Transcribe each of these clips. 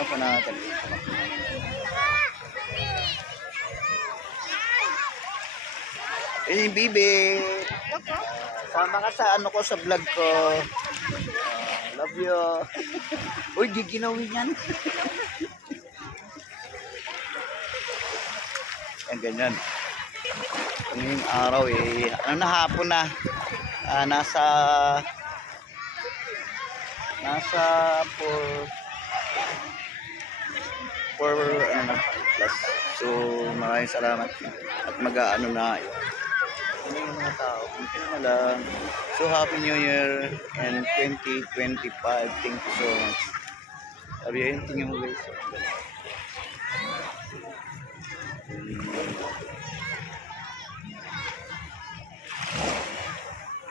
Tingnan po natin. Eh, Bibi. Sama ka sa ano ko sa vlog ko. Ah, love you. Uy, di ginawin yan. Yan, ganyan. Ngayong araw eh, ano na hapon na. Ah, nasa nasa for for ano plus. So maraming salamat at mag-aano na ano yung mga tao, kunti na lang. So happy new year and 2025. Thank you so much. Sabi yun, tingin mo guys.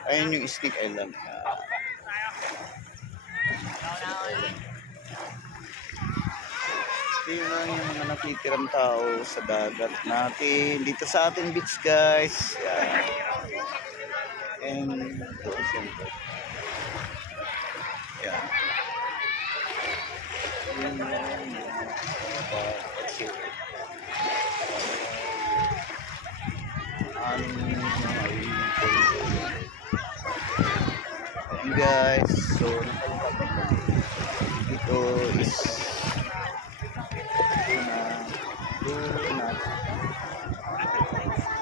Ayun yung Snake Island. Ah, Yun lang yung mga natitirang tao sa dagat natin. Dito sa ating beach guys. Yan. And doon siyempre. Yan. Yun lang guys, so nakalimutan ko. Dito is do not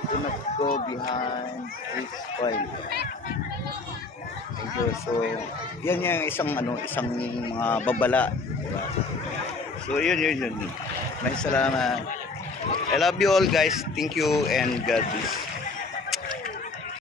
do not go behind point. Thank you. So, yan yung isang ano, isang mga babala. Diba? So, yun, yun, yun. May salamat. I love you all guys. Thank you and God bless.